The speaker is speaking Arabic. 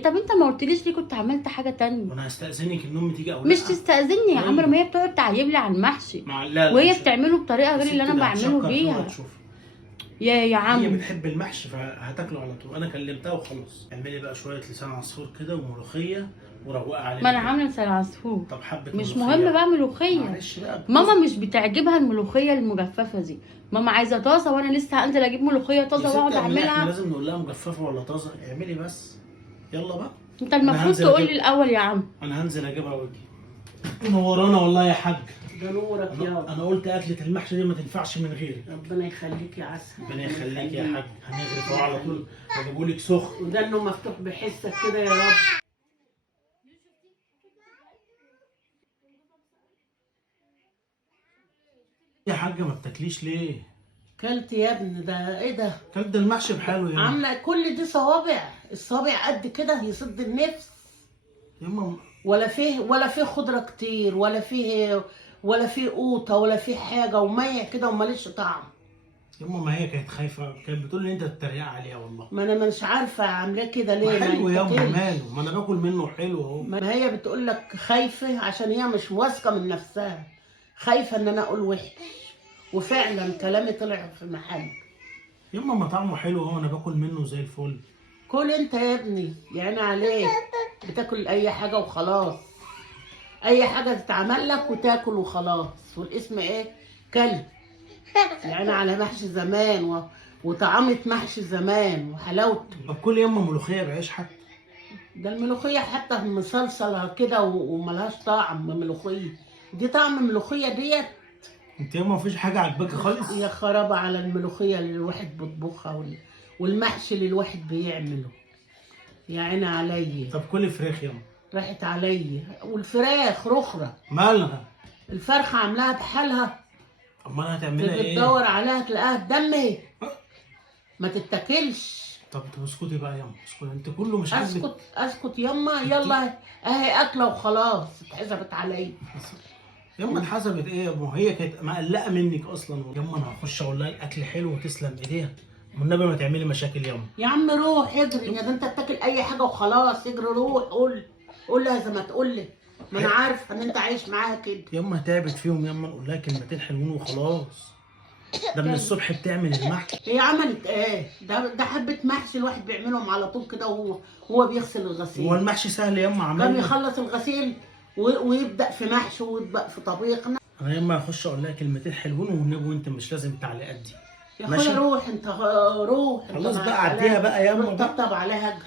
طب انت ما قلتليش ليه؟ كنت عملت حاجه تانية. وانا هستأذنك ان امي تيجي او لا؟ مش تستأذني يا عمرو، ما هي بتقعد تعيب لي على المحشي لا وهي مش بتعمله بطريقه غير اللي الست انا اللي بعمله هتشكر فيه بيها. وهتشوفي. يا هي عم بتحب المحشي فهتاكله على طول. انا كلمتها وخلاص. اعملي بقى شويه لسان عصفور كده وملوخيه وروقي علينا. ما انا كده. عامله لسان عصفور. طب حبه مش ملوخية. مهم بقى ملوخيه. معلش بقى ماما مش بتعجبها الملوخيه المجففه دي، ماما عايزه طازه، وانا لسه هنزل اجيب ملوخيه يا طازه ست واقعد اعملي، احنا اعملها. لازم نقول لها مجففه ولا طازه؟ اعملي بس. يلا بقى. انت المفروض تقول لي الاول يا عم. انا هنزل اجيبها واجي. منورانا والله يا حاج. ده نورك يابا. انا قلت اكله المحشي دي ما تنفعش من غيري. ربنا يخليك يا عسل. ربنا يخليك يا حاج. هنغرف اهو على طول واجيبهولك سخن. وده انه مفتوح بحسك كده يا رب. يا حاجه ما بتاكليش ليه؟ كلت يا ابني، ده ايه ده؟ كلت ده المحشي بحاله يعني. عامله كل دي صوابع، الصابع قد كده يسد النفس. يما ولا فيه خضره كتير، ولا فيه قوطه، ولا فيه حاجه، وميع كده وماليش طعم. يما ما هي كانت خايفه، كانت بتقول لي انت بتتريق عليها والله. ما انا مش عارفه عاملاه كده ليه. ما حلو يا يتاكلش. ماله، ما انا باكل منه حلو اهو. ما هي بتقول لك خايفه عشان هي مش واثقه من نفسها، خايفه ان انا اقول وحش، وفعلا كلامي طلع في محل. يما ما طعمه حلو اهو، انا باكل منه زي الفل. كل انت يا ابني، يعني عليك بتاكل اي حاجه وخلاص، اي حاجه تتعمل لك وتاكل وخلاص، والاسم ايه؟ كلب. يعني على محشي زمان وطعامة محشي زمان وحلاوته. طب كل يما ملوخيه بعيش حتى. ده الملوخيه حتى مصلصله كده وملهاش طعم ملوخيه. دي طعم ملوخيه ديت؟ انت يما مفيش حاجه عاجباكي خالص؟ يا خرابه على الملوخيه اللي الواحد بيطبخها والمحشي اللي الواحد بيعمله. يا عيني عليا. طب كل فراخ يما. راحت عليا. والفراخ رخرة. مالها؟ الفرخة عاملاها بحالها. امال هتعملها ايه؟ بتدور عليها تلاقيها بدمه. ما تتاكلش. طب اسكتي بقى يما، اسكتي انت كله مش عاجبك. اسكت يما، يلا اهي اكله وخلاص اتحسبت عليا. يما اتحسبت ايه؟ ما هي كانت مقلقه منك اصلا. يما انا هخش اقول لها الاكل حلو وتسلم ايديها، والنبي ما تعملي مشاكل يما. يا عم روح اجري، يا ده انت بتاكل اي حاجه وخلاص. اجري روح قول لها زي ما تقول لي. ما انا عارفه ان انت عايش معاها كده. يما تعبت فيهم يما، نقول لها كلمتين حلوين وخلاص. ده من الصبح بتعمل المحشي. هي عملت ايه؟ ده حبه محشي الواحد بيعملهم على طول كده وهو بيغسل الغسيل. هو المحشي سهل يما كان عملنا. يخلص الغسيل ويبدا في محشي ويبدا في طبيخنا. انا يما هخش اقول لها كلمتين حلوين والنبي، وانت مش لازم التعليقات دي. يا ماشي؟ اخويا روح انت، روح خلاص انت بقى عديها بقى يما بقى. طبطب عليها اجري.